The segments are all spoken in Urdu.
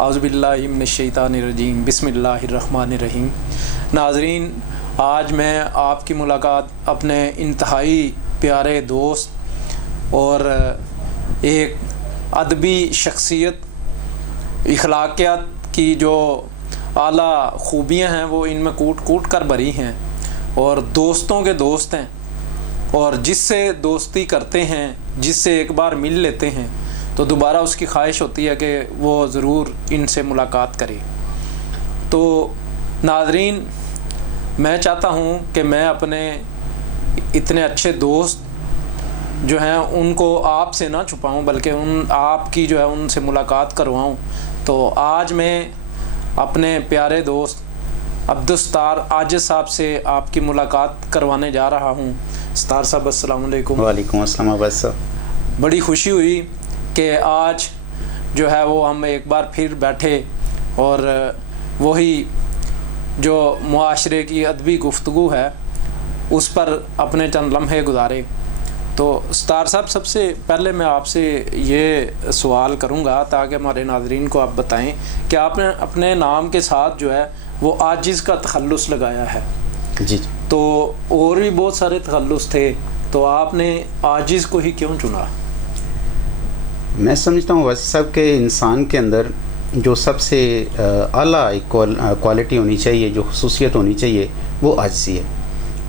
اعوذ باللہ من الشیطان الرجیم بسم اللہ الرحمن الرحیم۔ ناظرین، آج میں آپ کی ملاقات اپنے انتہائی پیارے دوست اور ایک ادبی شخصیت، اخلاقیات کی جو اعلیٰ خوبیاں ہیں وہ ان میں کوٹ کوٹ کر بھری ہیں، اور دوستوں کے دوست ہیں، اور جس سے دوستی کرتے ہیں، جس سے ایک بار مل لیتے ہیں تو دوبارہ اس کی خواہش ہوتی ہے کہ وہ ضرور ان سے ملاقات کرے۔ تو ناظرین، میں چاہتا ہوں کہ میں اپنے اتنے اچھے دوست جو ہیں ان کو آپ سے نہ چھپاؤں، بلکہ آپ کی جو ہے ان سے ملاقات کرواؤں۔ تو آج میں اپنے پیارے دوست عبدالستار عاجز صاحب سے آپ کی ملاقات کروانے جا رہا ہوں۔ ستار صاحب السلام علیکم۔ وعلیکم السلام عباس صاحب۔ بڑی خوشی ہوئی کہ آج جو ہے وہ ہم ایک بار پھر بیٹھے اور وہی جو معاشرے کی ادبی گفتگو ہے اس پر اپنے چند لمحے گزارے۔ تو ستار صاحب، سب سے پہلے میں آپ سے یہ سوال کروں گا تاکہ ہمارے ناظرین کو آپ بتائیں کہ آپ نے اپنے نام کے ساتھ جو ہے وہ عاجز کا تخلص لگایا ہے۔ جی، تو اور بھی بہت سارے تخلص تھے، تو آپ نے عاجز کو ہی کیوں چنا؟ میں سمجھتا ہوں ویسے صاحب کہ انسان کے اندر جو سب سے اعلیٰ ایک کوالٹی ہونی چاہیے، جو خصوصیت ہونی چاہیے، وہ عاجزی ہے۔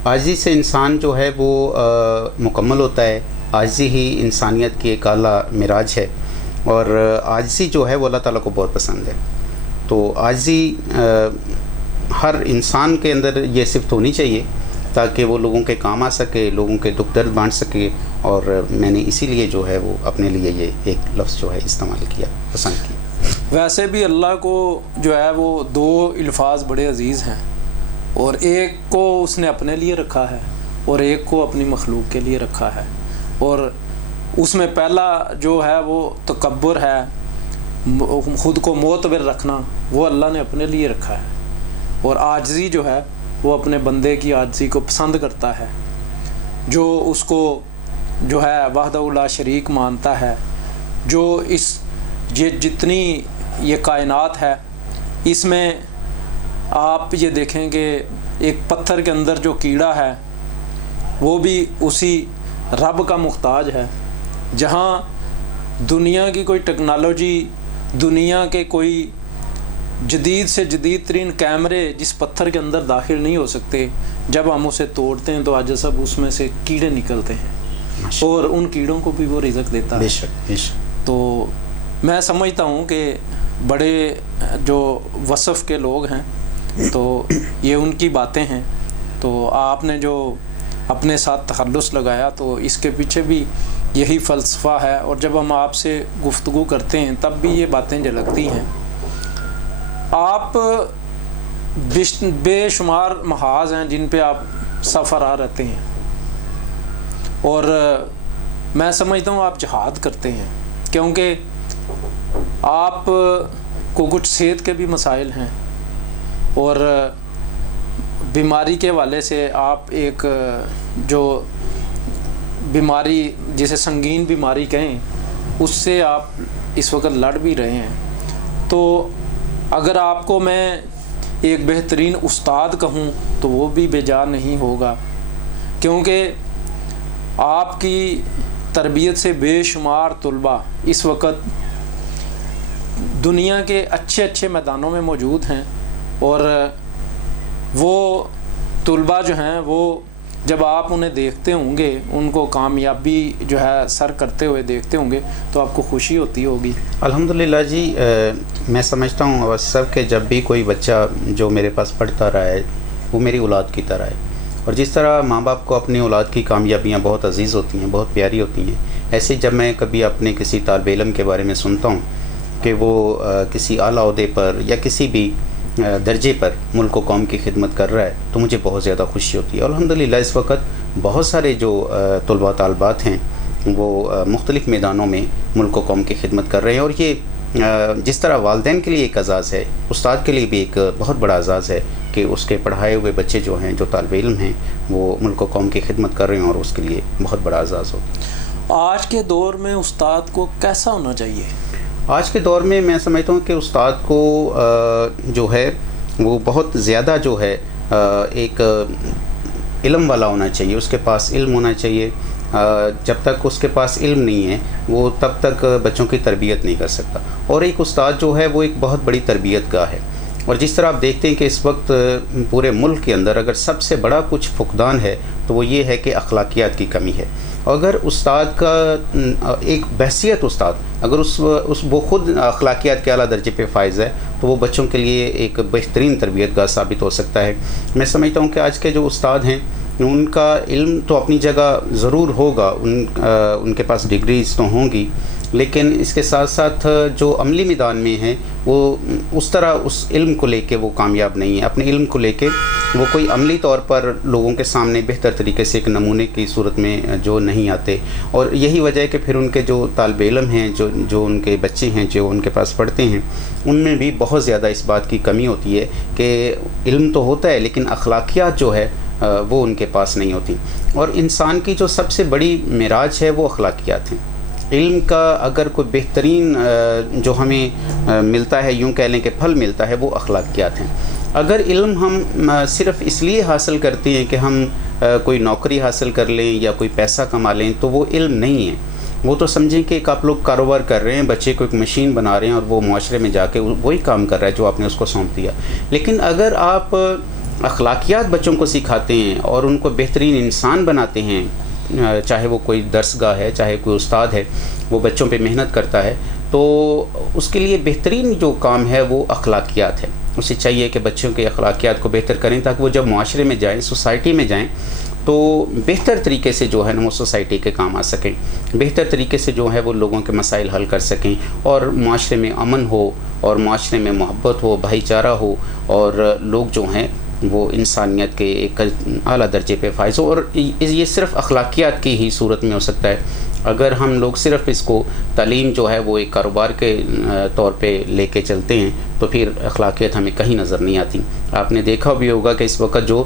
عاجزی سے انسان جو ہے وہ مکمل ہوتا ہے۔ عاجزی ہی انسانیت کی ایک اعلیٰ معراج ہے، اور عاجزی جو ہے وہ اللہ تعالیٰ کو بہت پسند ہے۔ تو عاجزی ہر انسان کے اندر یہ صفت ہونی چاہیے تاکہ وہ لوگوں کے کام آ سکے، لوگوں کے دکھ درد بانٹ سکے، اور میں نے اسی لیے جو ہے وہ اپنے لیے یہ ایک لفظ جو ہے استعمال کیا، پسند کیا۔ ویسے بھی اللہ کو جو ہے وہ دو الفاظ بڑے عزیز ہیں، اور ایک کو اس نے اپنے لیے رکھا ہے اور ایک کو اپنی مخلوق کے لیے رکھا ہے، اور اس میں پہلا جو ہے وہ تکبر ہے، خود کو معتبر رکھنا، وہ اللہ نے اپنے لیے رکھا ہے، اور عاجزی جو ہے وہ اپنے بندے کی عاجزی کو پسند کرتا ہے، جو اس کو جو ہے وحدہ لا شریک مانتا ہے، جو یہ جتنی یہ کائنات ہے اس میں آپ یہ دیکھیں کہ ایک پتھر کے اندر جو کیڑا ہے وہ بھی اسی رب کا محتاج ہے۔ جہاں دنیا کی کوئی ٹیکنالوجی، دنیا کے کوئی جدید سے جدید ترین کیمرے جس پتھر کے اندر داخل نہیں ہو سکتے، جب ہم اسے توڑتے ہیں تو عاجز صاحب اس میں سے کیڑے نکلتے ہیں، اور ان کیڑوں کو بھی وہ رزق دیتا ہے۔ بے شک۔ تو میں سمجھتا ہوں کہ بڑے جو وصف کے لوگ ہیں تو یہ ان کی باتیں ہیں۔ تو آپ نے جو اپنے ساتھ تخلص لگایا تو اس کے پیچھے بھی یہی فلسفہ ہے، اور جب ہم آپ سے گفتگو کرتے ہیں تب بھی یہ باتیں جھلکتی ہیں۔ آپ بے شمار محاذ ہیں جن پہ آپ سفر رہتے ہیں، اور میں سمجھتا ہوں آپ جہاد کرتے ہیں، کیونکہ آپ کو کچھ صحت کے بھی مسائل ہیں، اور بیماری کے حوالے سے آپ ایک جو بیماری جسے سنگین بیماری کہیں اس سے آپ اس وقت لڑ بھی رہے ہیں۔ تو اگر آپ کو میں ایک بہترین استاد کہوں تو وہ بھی بے جا نہیں ہوگا، کیونکہ آپ کی تربیت سے بے شمار طلباء اس وقت دنیا کے اچھے اچھے میدانوں میں موجود ہیں، اور وہ طلباء جو ہیں وہ جب آپ انہیں دیکھتے ہوں گے، ان کو کامیابی جو ہے سر کرتے ہوئے دیکھتے ہوں گے تو آپ کو خوشی ہوتی ہوگی۔ الحمدللہ جی، میں سمجھتا ہوں سب کہ جب بھی کوئی بچہ جو میرے پاس پڑھتا رہا ہے وہ میری اولاد کی طرح ہے، اور جس طرح ماں باپ کو اپنی اولاد کی کامیابیاں بہت عزیز ہوتی ہیں، بہت پیاری ہوتی ہیں، ایسے جب میں کبھی اپنے کسی طالب علم کے بارے میں سنتا ہوں کہ وہ کسی اعلیٰ عہدے پر یا کسی بھی درجے پر ملک و قوم کی خدمت کر رہا ہے تو مجھے بہت زیادہ خوشی ہوتی ہے۔ الحمدللہ اس وقت بہت سارے جو طلباء طالبات ہیں وہ مختلف میدانوں میں ملک و قوم کی خدمت کر رہے ہیں، اور یہ جس طرح والدین کے لیے ایک اعزاز ہے، استاد کے لیے بھی ایک بہت بڑا اعزاز ہے کہ اس کے پڑھائے ہوئے بچے جو ہیں، جو طالب علم ہیں، وہ ملک و قوم کی خدمت کر رہے ہیں، اور اس کے لیے بہت بڑا اعزاز ہوتا ہے۔ آج کے دور میں استاد کو کیسا ہونا چاہیے؟ آج کے دور میں سمجھتا ہوں کہ استاد کو جو ہے وہ بہت زیادہ جو ہے ایک علم والا ہونا چاہیے، اس کے پاس علم ہونا چاہیے. جب تک اس کے پاس علم نہیں ہے وہ تب تک بچوں کی تربیت نہیں کر سکتا. اور ایک استاد جو ہے وہ ایک بہت بڑی تربیت گاہ ہے. اور جس طرح آپ دیکھتے ہیں کہ اس وقت پورے ملک کے اندر اگر سب سے بڑا کچھ فقدان ہے تو وہ یہ ہے کہ اخلاقیات کی کمی ہے. اگر استاد کا ایک بحثیت استاد اگر وہ خود اخلاقیات کے اعلیٰ درجے پہ فائز ہے تو وہ بچوں کے لیے ایک بہترین تربیت گاہ ثابت ہو سکتا ہے. میں سمجھتا ہوں کہ آج کے جو استاد ہیں ان کا علم تو اپنی جگہ ضرور ہوگا، ان کے پاس ڈگریز تو ہوں گی، لیکن اس کے ساتھ ساتھ جو عملی میدان میں ہیں وہ اس طرح اس علم کو لے کے وہ کامیاب نہیں ہیں. اپنے علم کو لے کے وہ کوئی عملی طور پر لوگوں کے سامنے بہتر طریقے سے ایک نمونے کی صورت میں جو نہیں آتے. اور یہی وجہ ہے کہ پھر ان کے جو طالب علم ہیں، جو ان کے بچے ہیں جو ان کے پاس پڑھتے ہیں، ان میں بھی بہت زیادہ اس بات کی کمی ہوتی ہے کہ علم تو ہوتا ہے لیکن اخلاقیات جو ہے وہ ان کے پاس نہیں ہوتی. اور انسان کی جو سب سے بڑی معراج ہے وہ اخلاقیات ہیں. علم کا اگر کوئی بہترین جو ہمیں ملتا ہے، یوں کہہ لیں کہ پھل ملتا ہے، وہ اخلاقیات ہیں. اگر علم ہم صرف اس لیے حاصل کرتے ہیں کہ ہم کوئی نوکری حاصل کر لیں یا کوئی پیسہ کما لیں تو وہ علم نہیں ہے. وہ تو سمجھیں کہ ایک آپ لوگ کاروبار کر رہے ہیں، بچے کو ایک مشین بنا رہے ہیں اور وہ معاشرے میں جا کے وہی کام کر رہا ہے جو آپ نے اس کو سونپ دیا. لیکن اگر آپ اخلاقیات بچوں کو سکھاتے ہیں اور ان کو بہترین انسان بناتے ہیں، چاہے وہ کوئی درس گاہ ہے، چاہے کوئی استاد ہے، وہ بچوں پہ محنت کرتا ہے، تو اس کے لیے بہترین جو کام ہے وہ اخلاقیات ہے. اسے چاہیے کہ بچوں کے اخلاقیات کو بہتر کریں تاکہ وہ جب معاشرے میں جائیں، سوسائٹی میں جائیں تو بہتر طریقے سے جو ہے نا وہ سوسائٹی کے کام آ سکیں، بہتر طریقے سے جو ہے وہ لوگوں کے مسائل حل کر سکیں، اور معاشرے میں امن ہو، اور معاشرے میں محبت ہو، بھائی چارہ ہو، اور لوگ جو ہیں وہ انسانیت کے ایک اعلیٰ درجے پہ فائز ہو. اور یہ صرف اخلاقیات کی ہی صورت میں ہو سکتا ہے. اگر ہم لوگ صرف اس کو تعلیم جو ہے وہ ایک کاروبار کے طور پہ لے کے چلتے ہیں تو پھر اخلاقیات ہمیں کہیں نظر نہیں آتی. آپ نے دیکھا بھی ہوگا کہ اس وقت جو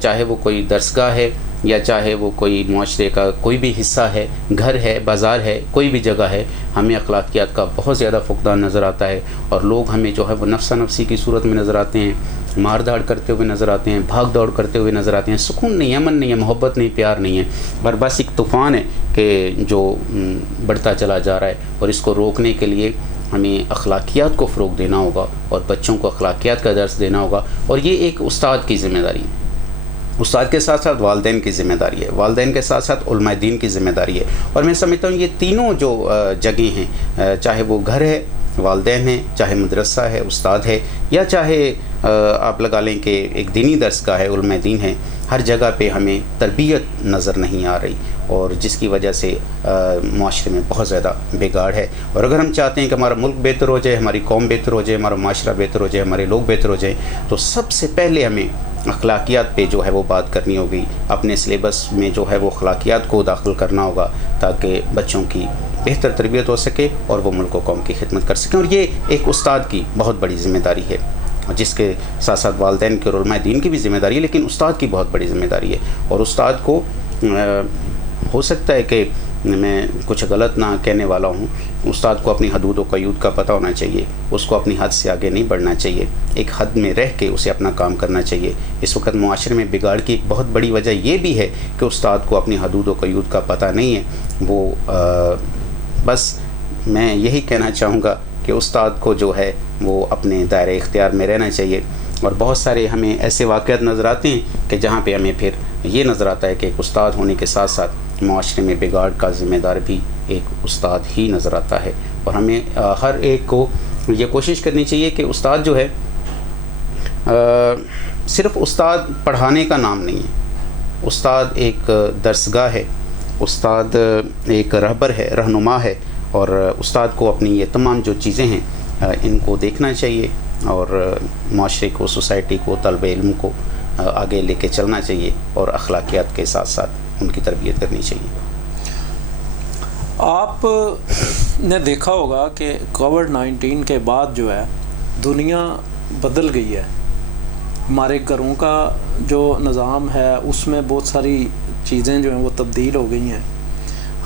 چاہے وہ کوئی درسگاہ ہے یا چاہے وہ کوئی معاشرے کا کوئی بھی حصہ ہے، گھر ہے، بازار ہے، کوئی بھی جگہ ہے، ہمیں اخلاقیات کا بہت زیادہ فقدان نظر آتا ہے. اور لوگ ہمیں جو ہے وہ نفسا نفسی کی صورت میں نظر آتے ہیں، مار دھاڑ کرتے ہوئے نظر آتے ہیں، بھاگ دوڑ کرتے ہوئے نظر آتے ہیں. سکون نہیں ہے، امن نہیں ہے، محبت نہیں، پیار نہیں ہے، اور بس ایک طوفان ہے کہ جو بڑھتا چلا جا رہا ہے. اور اس کو روکنے کے لیے ہمیں اخلاقیات کو فروغ دینا ہوگا اور بچوں کو اخلاقیات کا درس دینا ہوگا. اور یہ ایک استاد کی ذمہ داری ہے. استاد کے ساتھ ساتھ والدین کی ذمہ داری ہے، والدین کے ساتھ ساتھ علماء دین کی ذمہ داری ہے. اور میں سمجھتا ہوں یہ تینوں جو جگہیں ہیں، چاہے وہ گھر ہے، والدین ہیں، چاہے مدرسہ ہے، استاد ہے، یا چاہے آپ لگا لیں کہ ایک دینی درس گاہ ہے، علماء دین ہے، ہر جگہ پہ ہمیں تربیت نظر نہیں آ رہی، اور جس کی وجہ سے معاشرے میں بہت زیادہ بگاڑ ہے. اور اگر ہم چاہتے ہیں کہ ہمارا ملک بہتر ہو جائے، ہماری قوم بہتر ہو جائے، ہمارا معاشرہ بہتر ہو جائے، ہمارے لوگ بہتر ہو جائیں، تو سب سے پہلے ہمیں اخلاقیات پہ جو ہے وہ بات کرنی ہوگی. اپنے سلیبس میں جو ہے وہ اخلاقیات کو داخل کرنا ہوگا تاکہ بچوں کی بہتر تربیت ہو سکے اور وہ ملک و قوم کی خدمت کر سکیں. اور یہ ایک استاد کی بہت بڑی ذمہ داری ہے، جس کے ساتھ ساتھ والدین کے اور علماء دین کی بھی ذمہ داری ہے، لیکن استاد کی بہت بڑی ذمہ داری ہے. اور استاد کو ہو سکتا ہے کہ میں کچھ غلط نہ کہنے والا ہوں، استاد کو اپنی حدود و قیود کا پتہ ہونا چاہیے. اس کو اپنی حد سے آگے نہیں بڑھنا چاہیے، ایک حد میں رہ کے اسے اپنا کام کرنا چاہیے. اس وقت معاشرے میں بگاڑ کی ایک بہت بڑی وجہ یہ بھی ہے کہ استاد کو اپنی حدود و قیود کا پتہ نہیں ہے. وہ بس میں یہی کہنا چاہوں گا کہ استاد کو جو ہے وہ اپنے دائرۂ اختیار میں رہنا چاہیے. اور بہت سارے ہمیں ایسے واقعات نظر آتے ہیں کہ جہاں پہ ہمیں پھر یہ نظر آتا ہے کہ ایک استاد ہونے کے ساتھ ساتھ معاشرے میں بگاڑ کا ذمہ دار بھی ایک استاد ہی نظر آتا ہے. اور ہمیں ہر ایک کو یہ کوشش کرنی چاہیے کہ استاد جو ہے صرف استاد پڑھانے کا نام نہیں ہے، استاد ایک درسگاہ ہے، استاد ایک رہبر ہے، رہنما ہے. اور استاد کو اپنی یہ تمام جو چیزیں ہیں ان کو دیکھنا چاہیے اور معاشرے کو، سوسائٹی کو، طالب علم کو آگے لے کے چلنا چاہیے اور اخلاقیات کے ساتھ ساتھ ان کی تربیت کرنی چاہیے. آپ نے دیکھا ہوگا کہ کووڈ-19 کے بعد جو ہے دنیا بدل گئی ہے. ہمارے گھروں کا جو نظام ہے اس میں بہت ساری چیزیں جو ہیں وہ تبدیل ہو گئی ہیں.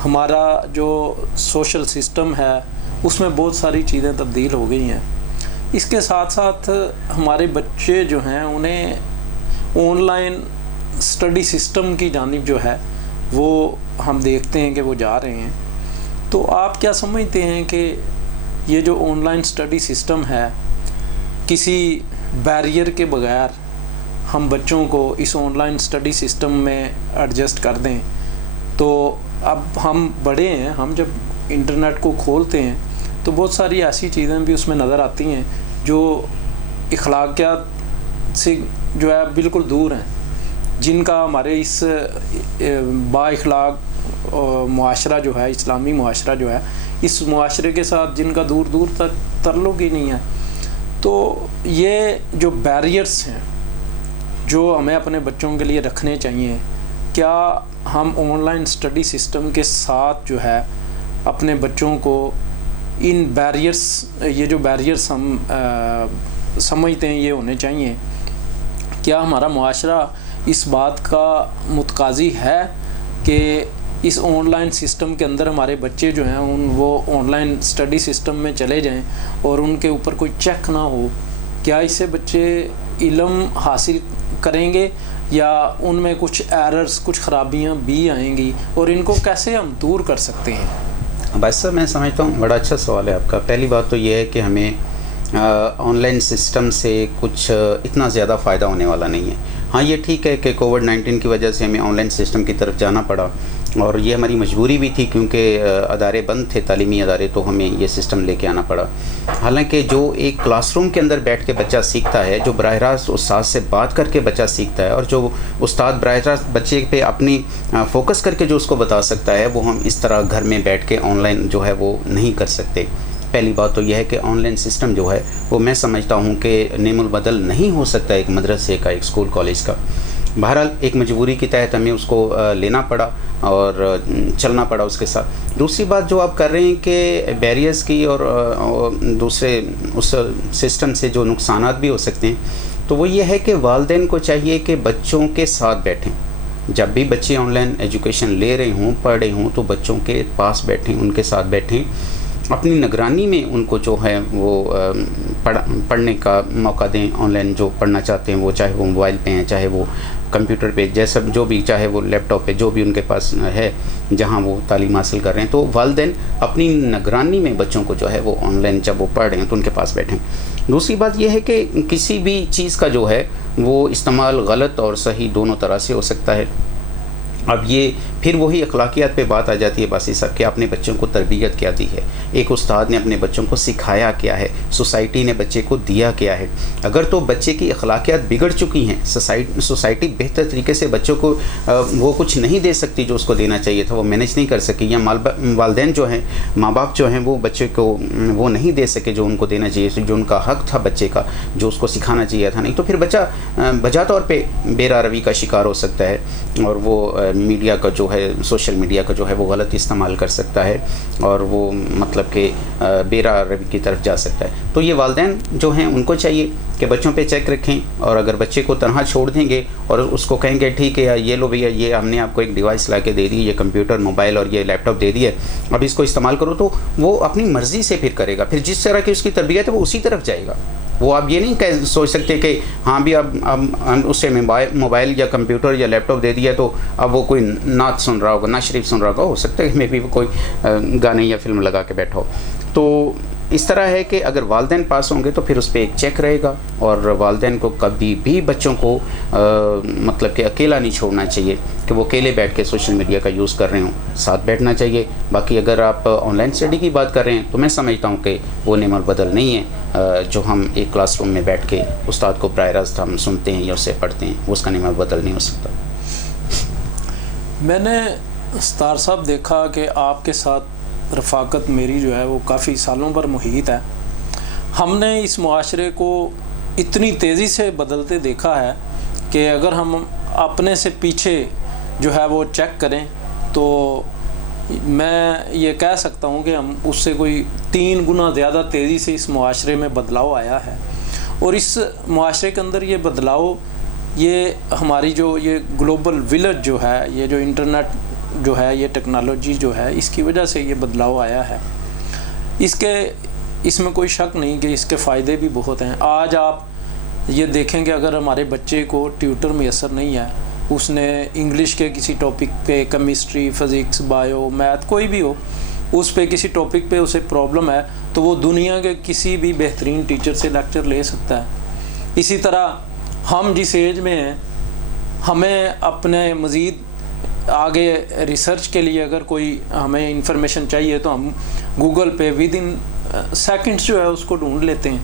ہمارا جو سوشل سسٹم ہے اس میں بہت ساری چیزیں تبدیل ہو گئی ہیں. اس کے ساتھ ساتھ ہمارے بچے جو ہیں انہیں آن لائن اسٹڈی سسٹم کی جانب جو ہے وہ ہم دیکھتے ہیں کہ وہ جا رہے ہیں. تو آپ کیا سمجھتے ہیں کہ یہ جو آن لائن اسٹڈی سسٹم ہے, کسی بیریئر کے بغیر ہم بچوں کو اس آن لائن اسٹڈی سسٹم میں ایڈجسٹ کر دیں, تو اب ہم بڑے ہیں, ہم جب انٹرنیٹ کو کھولتے ہیں تو بہت ساری ایسی چیزیں بھی اس میں نظر آتی ہیں جو اخلاقیات سے جو ہے بالکل دور ہیں, جن کا ہمارے اس با اخلاق معاشرہ جو ہے, اسلامی معاشرہ جو ہے, اس معاشرے کے ساتھ جن کا دور دور تک تعلق ہی نہیں ہے. تو یہ جو بیریئرس ہیں جو ہمیں اپنے بچوں کے لیے رکھنے چاہیے, کیا ہم آن لائن اسٹڈی سسٹم کے ساتھ جو ہے اپنے بچوں کو ان بیریئرس, یہ جو بیریئرس ہم سمجھتے ہیں یہ ہونے چاہیے, کیا ہمارا معاشرہ اس بات کا متقاضی ہے کہ اس آن لائن سسٹم کے اندر ہمارے بچے جو ہیں وہ آن لائن اسٹڈی سسٹم میں چلے جائیں اور ان کے اوپر کوئی چیک نہ ہو؟ کیا اس سے بچے علم حاصل کریں گے یا ان میں کچھ ایررز, کچھ خرابیاں بھی آئیں گی, اور ان کو کیسے ہم دور کر سکتے ہیں؟ بھائی صاحب میں سمجھتا ہوں بڑا اچھا سوال ہے آپ کا. پہلی بات تو یہ ہے کہ ہمیں آن لائن سسٹم سے کچھ اتنا زیادہ فائدہ ہونے والا نہیں ہے. ہاں یہ ٹھیک ہے کہ کووڈ-19 کی وجہ سے ہمیں آن لائن سسٹم کی طرف جانا پڑا, اور یہ ہماری مجبوری بھی تھی کیونکہ ادارے بند تھے, تعلیمی ادارے, تو ہمیں یہ سسٹم لے کے آنا پڑا. حالانکہ جو ایک کلاس روم کے اندر بیٹھ کے بچہ سیکھتا ہے, جو براہ راست استاد سے بات کر کے بچہ سیکھتا ہے, اور جو استاد براہ راست بچے پہ اپنی فوکس کر کے جو اس کو بتا سکتا ہے, وہ ہم اس طرح گھر میں بیٹھ کے آن لائن جو ہے وہ نہیں کر سکتے. پہلی بات تو یہ ہے کہ آن لائن سسٹم جو ہے وہ میں سمجھتا ہوں کہ نعم البدل نہیں ہو سکتا ایک مدرسے کا, ایک اسکول کالج کا. بہرحال ایک مجبوری کے تحت ہمیں اس کو لینا پڑا اور چلنا پڑا اس کے ساتھ. دوسری بات جو آپ کر رہے ہیں کہ بیریئرز کی اور دوسرے اس سسٹم سے جو نقصانات بھی ہو سکتے ہیں, تو وہ یہ ہے کہ والدین کو چاہیے کہ بچوں کے ساتھ بیٹھیں. جب بھی بچے آن لائن ایجوکیشن لے رہے ہوں, پڑھ رہے ہوں, تو بچوں کے پاس بیٹھیں, ان کے ساتھ بیٹھیں, اپنی نگرانی میں ان کو جو ہے وہ پڑھنے کا موقع دیں. آن لائن جو پڑھنا چاہتے ہیں, وہ چاہے وہ موبائل پہ ہیں, چاہے وہ کمپیوٹر پہ, جیسا جو بھی, چاہے وہ لیپ ٹاپ پہ, جو بھی ان کے پاس ہے جہاں وہ تعلیم حاصل کر رہے ہیں, تو والدین اپنی نگرانی میں بچوں کو جو ہے وہ آن لائن جب وہ پڑھ رہے ہیں تو ان کے پاس بیٹھیں. دوسری بات یہ ہے کہ کسی بھی چیز کا جو ہے وہ استعمال غلط اور صحیح دونوں طرح سے ہو سکتا ہے. اب یہ پھر وہی اخلاقیات پہ بات آ جاتی ہے باسی صاحب کہ آپ نے بچوں کو تربیت کیا دی ہے, ایک استاد نے اپنے بچوں کو سکھایا کیا ہے, سوسائٹی نے بچے کو دیا کیا ہے. اگر تو بچے کی اخلاقیات بگڑ چکی ہیں, سوسائٹی بہتر طریقے سے بچوں کو وہ کچھ نہیں دے سکتی جو اس کو دینا چاہیے تھا, وہ مینیج نہیں کر سکی, یا والدین جو ہیں, ماں باپ جو ہیں, وہ بچے کو وہ نہیں دے سکے جو ان کو دینا چاہیے, جو ان کا حق تھا بچے کا, جو اس کو سکھانا چاہیے تھا, نہیں تو پھر بچہ بجا طور پہ بے روی کا شکار ہو سکتا ہے, اور وہ میڈیا کا جو ہے, سوشل میڈیا کا جو ہے وہ غلط استعمال کر سکتا ہے, اور وہ مطلب کہ بے روی کی طرف جا سکتا ہے. تو یہ والدین جو ہیں ان کو چاہیے کہ بچوں پہ چیک رکھیں, اور اگر بچے کو تنہا چھوڑ دیں گے اور اس کو کہیں گے ٹھیک ہے یہ لو بھیا, یہ ہم نے آپ کو ایک ڈیوائس لا کے دے دی, یہ کمپیوٹر, موبائل اور یہ لیپ ٹاپ دے دی ہے, اب اس کو استعمال کرو, تو وہ اپنی مرضی سے پھر کرے گا. پھر جس طرح کی اس کی تربیت ہے وہ اسی طرف جائے گا. وہ آپ یہ نہیں سوچ سکتے کہ ہاں بھی اب اس سے موبائل یا کمپیوٹر یا لیپ ٹاپ دے دیا تو اب وہ کوئی نعت سن رہا ہوگا, نعت شریف سن رہا ہوگا, ہو سکتا ہے میں بھی کوئی گانے یا فلم لگا کے بیٹھا ہو. تو اس طرح ہے کہ اگر والدین پاس ہوں گے تو پھر اس پہ ایک چیک رہے گا, اور والدین کو کبھی بھی بچوں کو مطلب کہ اکیلا نہیں چھوڑنا چاہیے کہ وہ اکیلے بیٹھ کے سوشل میڈیا کا یوز کر رہے ہوں, ساتھ بیٹھنا چاہیے. باقی اگر آپ آن لائن اسٹڈی کی بات کر رہے ہیں تو میں سمجھتا ہوں کہ وہ نعم البدل نہیں ہے جو ہم ایک کلاس روم میں بیٹھ کے استاد کو براہ راست ہم سنتے ہیں یا اس سے پڑھتے ہیں, وہ اس کا نعم البدل نہیں ہو سکتا. میں نے ستار صاحب دیکھا کہ آپ کے ساتھ رفاقت میری جو ہے وہ کافی سالوں پر محیط ہے. ہم نے اس معاشرے کو اتنی تیزی سے بدلتے دیکھا ہے کہ اگر ہم اپنے سے پیچھے جو ہے وہ چیک کریں تو میں یہ کہہ سکتا ہوں کہ ہم اس سے کوئی 3 گنا زیادہ تیزی سے اس معاشرے میں بدلاؤ آیا ہے. اور اس معاشرے کے اندر یہ بدلاؤ, یہ ہماری جو یہ گلوبل ولیج جو ہے, یہ جو انٹرنیٹ جو ہے, یہ ٹیکنالوجی جو ہے, اس کی وجہ سے یہ بدلاؤ آیا ہے. اس میں کوئی شک نہیں کہ اس کے فائدے بھی بہت ہیں. آج آپ یہ دیکھیں کہ اگر ہمارے بچے کو ٹیوٹر میسر نہیں ہے, اس نے انگلش کے کسی ٹاپک پہ, کیمسٹری, فزکس, بایو, میتھ کوئی بھی ہو, اس پہ کسی ٹاپک پہ اسے پرابلم ہے تو وہ دنیا کے کسی بھی بہترین ٹیچر سے لیکچر لے سکتا ہے. اسی طرح ہم جس ایج میں ہیں, ہمیں اپنے مزید آگے ریسرچ کے لیے اگر کوئی ہمیں انفارمیشن چاہیے تو ہم گوگل پہ ود ان سیکنڈس جو ہے اس کو ڈھونڈ لیتے ہیں.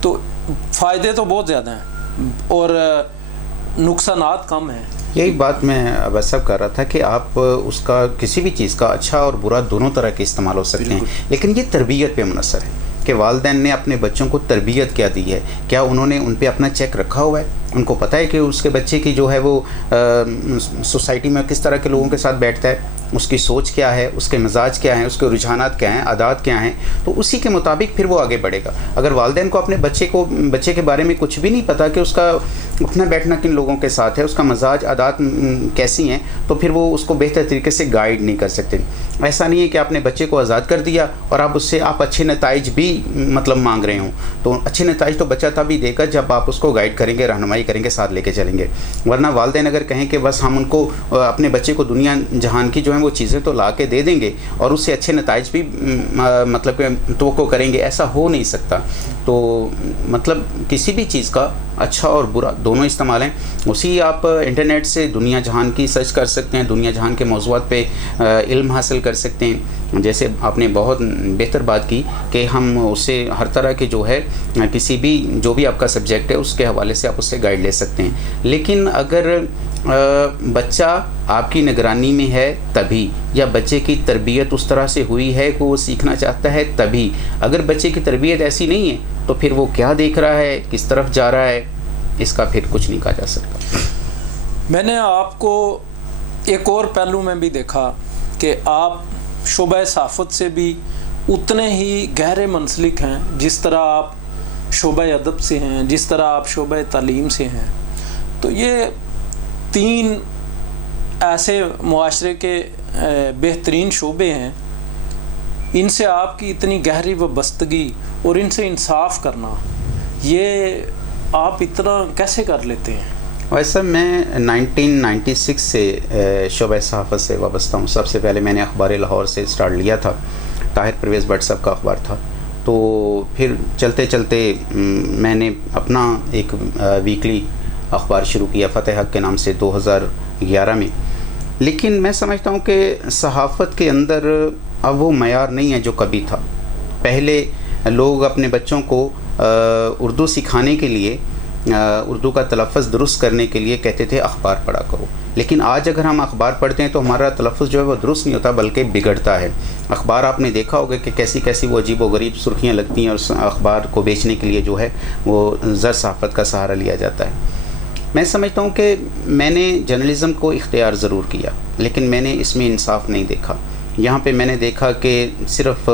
تو فائدے تو بہت زیادہ ہیں اور نقصانات کم ہیں. یہی بات میں اب سب کر رہا تھا کہ آپ اس کا کسی بھی چیز کا اچھا اور برا دونوں طرح کے استعمال ہو سکتے ہیں, لیکن یہ تربیت پہ منحصر ہے کہ والدین نے اپنے بچوں کو تربیت کیا دی ہے. کیا انہوں نے ان پہ اپنا چیک رکھا ہوا ہے؟ ان کو پتہ ہے کہ اس کے بچے کی جو ہے وہ سوسائٹی میں کس طرح کے لوگوں کے ساتھ بیٹھتا ہے, اس کی سوچ کیا ہے, اس کے مزاج کیا ہیں, اس کے رجحانات کیا ہیں, عادات کیا ہیں, تو اسی کے مطابق پھر وہ آگے بڑھے گا. اگر والدین کو اپنے بچے کے بارے میں کچھ بھی نہیں پتہ کہ اس کا اٹھنا بیٹھنا کن لوگوں کے ساتھ ہے, اس کا مزاج عادات کیسی ہیں, تو پھر وہ اس کو بہتر طریقے سے گائیڈ نہیں کر سکتے. ایسا نہیں ہے کہ آپ نے بچے کو آزاد کر دیا اور آپ اس سے آپ اچھے نتائج بھی مطلب مانگ رہے ہوں. تو اچھے نتائج تو بچہ تب ہی دے گا جب آپ اس کو گائیڈ کریں گے, رہنمائی کریں گے, ساتھ لے کے چلیں گے. ورنہ والدین اگر کہیں کہ بس ہم ان کو اپنے بچے کو دنیا جہان کی جو ہیں وہ چیزیں تو لا کے دے دیں گے اور اس سے اچھے نتائج بھی مطلب کہ توقع کریں گے, ایسا ہو نہیں سکتا. تو مطلب کسی بھی چیز کا اچھا اور برا دونوں استعمال ہیں. اسی آپ انٹرنیٹ سے دنیا جہان کی سرچ کر سکتے ہیں, دنیا جہان کے موضوعات پہ علم حاصل کر سکتے ہیں. جیسے آپ نے بہت بہتر بات کی کہ ہم اسے ہر طرح کے جو ہے کسی بھی جو بھی آپ کا سبجیکٹ ہے اس کے حوالے سے آپ اس سے گائیڈ لے سکتے ہیں. لیکن اگر بچہ آپ کی نگرانی میں ہے تبھی, یا بچے کی تربیت اس طرح سے ہوئی ہے کہ وہ سیکھنا چاہتا ہے تبھی. اگر بچے کی تربیت ایسی نہیں ہے تو پھر وہ کیا دیکھ رہا ہے, کس طرف جا رہا ہے, اس کا پھر کچھ نہیں کہا جا سکتا. میں نے آپ کو ایک اور پہلو میں بھی دیکھا کہ آپ شعبہ صحافت سے بھی اتنے ہی گہرے منسلک ہیں جس طرح آپ شعبہ ادب سے ہیں, جس طرح آپ شعبہ تعلیم سے ہیں. تو یہ تین ایسے معاشرے کے بہترین شعبے ہیں, ان سے آپ کی اتنی گہری وابستگی اور ان سے انصاف کرنا, یہ آپ اتنا کیسے کر لیتے ہیں؟ ویسے میں 1996 سے شعبہ صحافت سے وابستہ ہوں. سب سے پہلے میں نے اخبار لاہور سے اسٹارٹ لیا تھا, طاہر پرویز بٹ صاحب کا اخبار تھا. تو پھر چلتے چلتے میں نے اپنا ایک ویکلی اخبار شروع کیا فتح حق کے نام سے 2011 میں. لیکن میں سمجھتا ہوں کہ صحافت کے اندر اب وہ معیار نہیں ہے جو کبھی تھا. پہلے لوگ اپنے بچوں کو اردو سکھانے کے لیے, اردو کا تلفظ درست کرنے کے لیے کہتے تھے اخبار پڑھا کرو. لیکن آج اگر ہم اخبار پڑھتے ہیں تو ہمارا تلفظ جو ہے وہ درست نہیں ہوتا بلکہ بگڑتا ہے. اخبار آپ نے دیکھا ہوگا کہ کیسی کیسی وہ عجیب و غریب سرخیاں لگتی ہیں, اور اخبار کو بیچنے کے لیے جو ہے وہ زر صحافت کا سہارا لیا جاتا ہے. میں سمجھتا ہوں کہ میں نے جرنلزم کو اختیار ضرور کیا, لیکن میں نے اس میں انصاف نہیں دیکھا. یہاں پہ میں نے دیکھا کہ صرف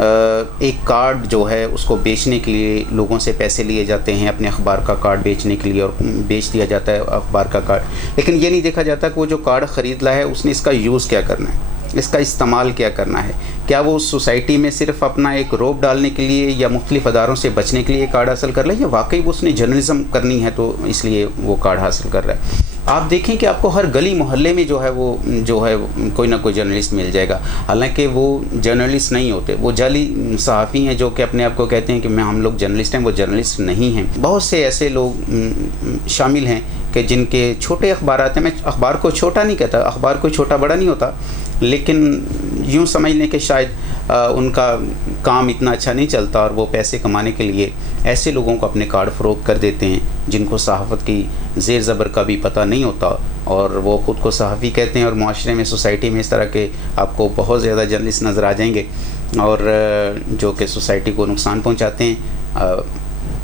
ایک کارڈ جو ہے اس کو بیچنے کے لیے لوگوں سے پیسے لیے جاتے ہیں, اپنے اخبار کا کارڈ بیچنے کے لیے, اور بیچ دیا جاتا ہے اخبار کا کارڈ. لیکن یہ نہیں دیکھا جاتا کہ وہ جو کارڈ خرید لا ہے اس نے اس کا یوز کیا کرنا ہے, اس کا استعمال کیا کرنا ہے. کیا وہ اس سوسائٹی میں صرف اپنا ایک روب ڈالنے کے لیے یا مختلف اداروں سے بچنے کے لیے کارڈ حاصل کر رہا ہے, یا واقعی وہ اس نے جرنلزم کرنی ہے تو اس لیے وہ کارڈ حاصل کر رہا ہے. آپ دیکھیں کہ آپ کو ہر گلی محلے میں جو ہے کوئی نہ کوئی جرنلسٹ مل جائے گا. حالانکہ وہ جرنلسٹ نہیں ہوتے, وہ جعلی صحافی ہیں جو کہ اپنے آپ کو کہتے ہیں کہ ہم لوگ جرنلسٹ ہیں, وہ جرنلسٹ نہیں ہیں. بہت سے ایسے لوگ شامل ہیں کہ جن کے چھوٹے اخبارات ہیں. میں اخبار کو چھوٹا نہیں کہتا, اخبار کوئی چھوٹا بڑا نہیں ہوتا, لیکن یوں سمجھ لیں کہ شاید ان کا کام اتنا اچھا نہیں چلتا اور وہ پیسے کمانے کے لیے ایسے لوگوں کو اپنے کارڈ فروخت کر دیتے ہیں جن کو صحافت کی زیر زبر کا بھی پتہ نہیں ہوتا, اور وہ خود کو صحافی کہتے ہیں. اور معاشرے میں, سوسائٹی میں اس طرح کے آپ کو بہت زیادہ جرنلسٹ نظر آ جائیں گے اور جو کہ سوسائٹی کو نقصان پہنچاتے ہیں.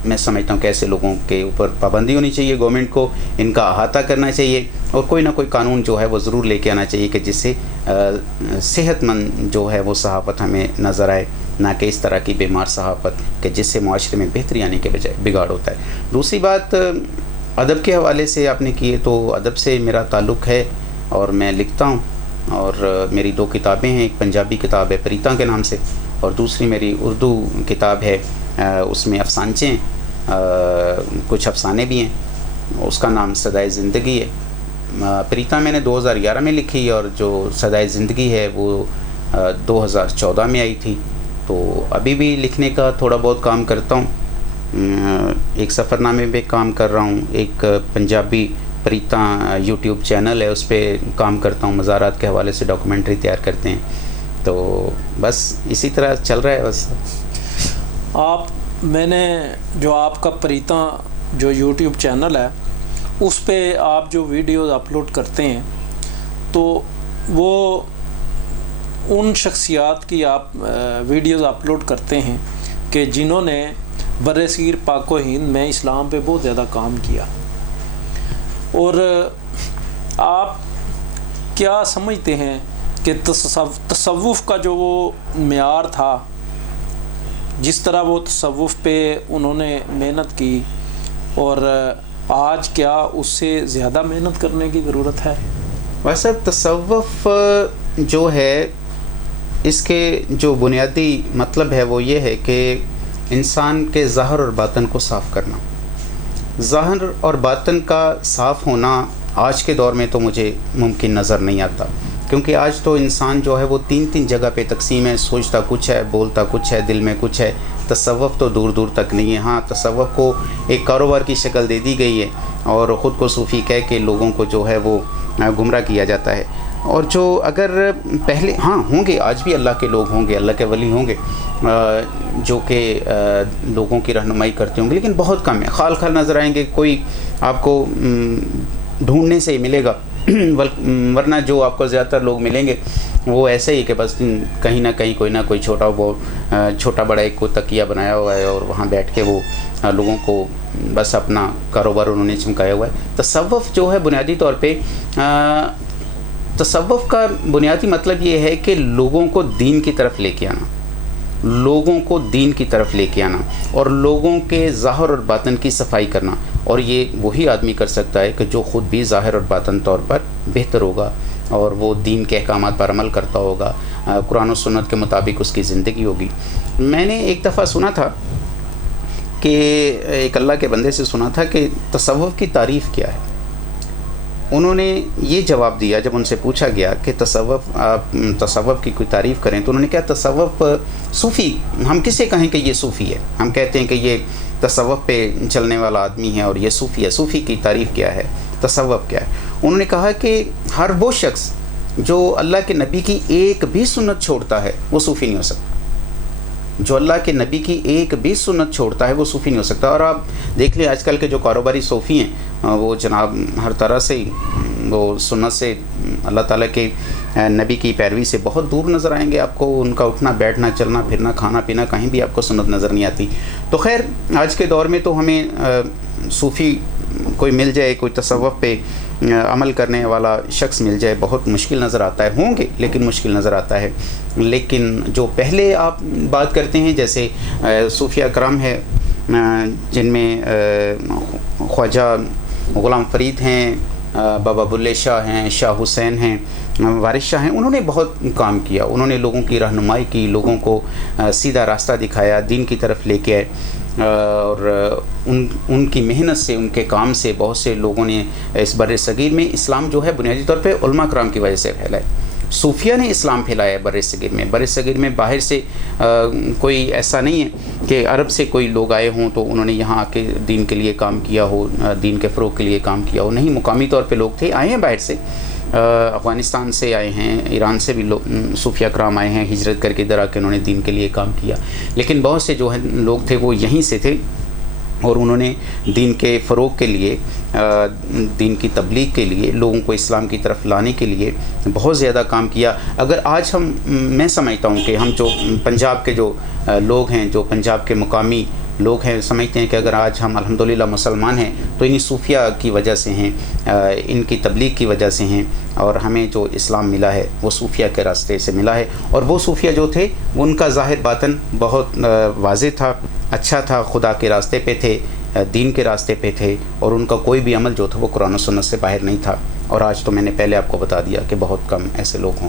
میں سمجھتا ہوں کہ ایسے لوگوں کے اوپر پابندی ہونی چاہیے, گورنمنٹ کو ان کا احاطہ کرنا چاہیے, اور کوئی نہ کوئی قانون جو ہے وہ ضرور لے کے آنا چاہیے کہ جس سے صحت مند جو ہے وہ صحافت ہمیں نظر آئے, نہ کہ اس طرح کی بیمار صحافت کہ جس سے معاشرے میں بہتری آنے کے بجائے بگاڑ ہوتا ہے. دوسری بات ادب کے حوالے سے آپ نے کی ہے, تو ادب سے میرا تعلق ہے اور میں لکھتا ہوں, اور میری 2 کتابیں ہیں. ایک پنجابی کتاب ہے پریتاں کے نام سے, اور دوسری میری اردو کتاب ہے، اس میں افسانچے ہیں، کچھ افسانے بھی ہیں، اس کا نام صدائے زندگی ہے۔ پریتا میں نے 2011 میں لکھی، اور جو صدائے زندگی ہے وہ 2014 میں آئی تھی۔ تو ابھی بھی لکھنے کا تھوڑا بہت کام کرتا ہوں، ایک سفر نامے پہ کام کر رہا ہوں، ایک پنجابی پریتا یوٹیوب چینل ہے، اس پہ کام کرتا ہوں، مزارات کے حوالے سے ڈاکومنٹری تیار کرتے ہیں۔ تو بس اسی طرح چل رہا ہے بس۔ میں نے جو آپ کا پریتا جو یوٹیوب چینل ہے اس پہ آپ جو ویڈیوز اپلوڈ کرتے ہیں تو وہ ان شخصیات کی آپ ویڈیوز اپلوڈ کرتے ہیں کہ جنہوں نے برصغیر پاک و ہند میں اسلام پہ بہت زیادہ کام کیا، اور آپ کیا سمجھتے ہیں کہ تصوف کا جو وہ معیار تھا، جس طرح وہ تصوف پہ انہوں نے محنت کی، اور آج کیا اس سے زیادہ محنت کرنے کی ضرورت ہے؟ ویسے تصوف جو ہے اس کے جو بنیادی مطلب ہے وہ یہ ہے کہ انسان کے ظاہر اور باطن کو صاف کرنا۔ ظاہر اور باطن کا صاف ہونا آج کے دور میں تو مجھے ممکن نظر نہیں آتا، کیونکہ آج تو انسان جو ہے وہ تین جگہ پہ تقسیم ہے، سوچتا کچھ ہے، بولتا کچھ ہے، دل میں کچھ ہے۔ تصوف تو دور دور تک نہیں ہے۔ ہاں، تصوف کو ایک کاروبار کی شکل دے دی گئی ہے، اور خود کو صوفی کہہ کے لوگوں کو جو ہے وہ گمراہ کیا جاتا ہے۔ اور جو اگر پہلے ہوں گے، آج بھی اللہ کے لوگ ہوں گے، اللہ کے ولی ہوں گے جو کہ لوگوں کی رہنمائی کرتے ہوں گے، لیکن بہت کم ہے، خال نظر آئیں گے، کوئی آپ کو ڈھونڈنے سے ہی ملے گا، ورنہ جو آپ کو زیادہ تر لوگ ملیں گے وہ ایسے ہی کہ بس کہیں نہ کہیں کوئی نہ کوئی چھوٹا بڑا ایک کو تکیہ بنایا ہوا ہے، اور وہاں بیٹھ کے وہ لوگوں کو بس اپنا کاروبار انہوں نے چمکایا ہوا ہے۔ تصوف جو ہے بنیادی طور پہ تصوف کا بنیادی مطلب یہ ہے کہ لوگوں کو دین کی طرف لے کے آنا، لوگوں کو دین کی طرف لے کے آنا، اور لوگوں کے ظاہر اور باطن کی صفائی کرنا۔ اور یہ وہی آدمی کر سکتا ہے کہ جو خود بھی ظاہر اور باطن طور پر بہتر ہوگا، اور وہ دین کے احکامات پر عمل کرتا ہوگا، قرآن و سنت کے مطابق اس کی زندگی ہوگی۔ میں نے ایک دفعہ سنا تھا کہ ایک اللہ کے بندے سے سنا تھا کہ تصوف کی تعریف کیا ہے۔ انہوں نے یہ جواب دیا جب ان سے پوچھا گیا کہ تصوف کی کوئی تعریف کریں، تو انہوں نے کہا تصوف صوفی، ہم کسے کہیں کہ یہ صوفی ہے؟ ہم کہتے ہیں کہ یہ تصوف پہ چلنے والا آدمی ہے اور یہ صوفی ہے۔ صوفی کی تعریف کیا ہے؟ تصوف کیا ہے؟ انہوں نے کہا کہ ہر وہ شخص جو اللہ کے نبی کی ایک بھی سنت چھوڑتا ہے وہ صوفی نہیں ہو سکتا۔ جو اللہ کے نبی کی ایک بھی سنت چھوڑتا ہے وہ صوفی نہیں ہو سکتا۔ اور آپ دیکھ لیں آج کل کے جو کاروباری صوفی ہیں وہ جناب ہر طرح سے وہ سنت سے، اللہ تعالیٰ کے نبی کی پیروی سے بہت دور نظر آئیں گے آپ کو۔ ان کا اٹھنا بیٹھنا، چلنا پھرنا، کھانا پینا، کہیں بھی آپ کو سنت نظر نہیں آتی۔ تو خیر، آج کے دور میں تو ہمیں صوفی کوئی مل جائے، کوئی تصوف پہ عمل کرنے والا شخص مل جائے، بہت مشکل نظر آتا ہے۔ ہوں گے لیکن مشکل نظر آتا ہے۔ لیکن جو پہلے آپ بات کرتے ہیں، جیسے صوفیہ کرام ہے جن میں خواجہ غلام فرید ہیں، بابا بلے شاہ ہیں، شاہ حسین ہیں، وارث شاہ ہیں، انہوں نے بہت کام کیا۔ انہوں نے لوگوں کی رہنمائی کی، لوگوں کو سیدھا راستہ دکھایا، دین کی طرف لے کے آئے، اور ان کی محنت سے، ان کے کام سے بہت سے لوگوں نے اس بر صغیر میں اسلام جو ہے بنیادی طور پہ علماء کرام کی وجہ سے پھیلا ہے۔ صوفیہ نے اسلام پھیلایا ہے بر صغیر میں۔ بر صغیر میں باہر سے کوئی ایسا نہیں ہے کہ عرب سے کوئی لوگ آئے ہوں تو انہوں نے یہاں آ کے دین کے لیے کام کیا ہو، دین کے فروغ کے لیے کام کیا ہو۔ نہیں، مقامی طور پہ لوگ تھے، آئے ہیں باہر سے، افغانستان سے آئے ہیں، ایران سے بھی صوفیہ کرام آئے ہیں، ہجرت کر کے ادھر آ کے انہوں نے دین کے لیے کام کیا۔ لیکن بہت سے جو لوگ تھے وہ یہیں سے تھے، اور انہوں نے دین کے فروغ کے لیے، دین کی تبلیغ کے لیے، لوگوں کو اسلام کی طرف لانے کے لیے بہت زیادہ کام کیا۔ اگر آج میں سمجھتا ہوں کہ ہم جو پنجاب کے جو لوگ ہیں، جو پنجاب کے مقامی لوگ ہیں، سمجھتے ہیں کہ اگر آج ہم الحمدللہ مسلمان ہیں تو انہی صوفیہ کی وجہ سے ہیں، ان کی تبلیغ کی وجہ سے ہیں، اور ہمیں جو اسلام ملا ہے وہ صوفیہ کے راستے سے ملا ہے۔ اور وہ صوفیہ جو تھے ان کا ظاہر باطن بہت واضح تھا، اچھا تھا، خدا کے راستے پہ تھے، دین کے راستے پہ تھے، اور ان کا کوئی بھی عمل جو تھا وہ قرآن و سنت سے باہر نہیں تھا۔ اور آج تو میں نے پہلے آپ کو بتا دیا کہ بہت کم ایسے لوگ ہوں۔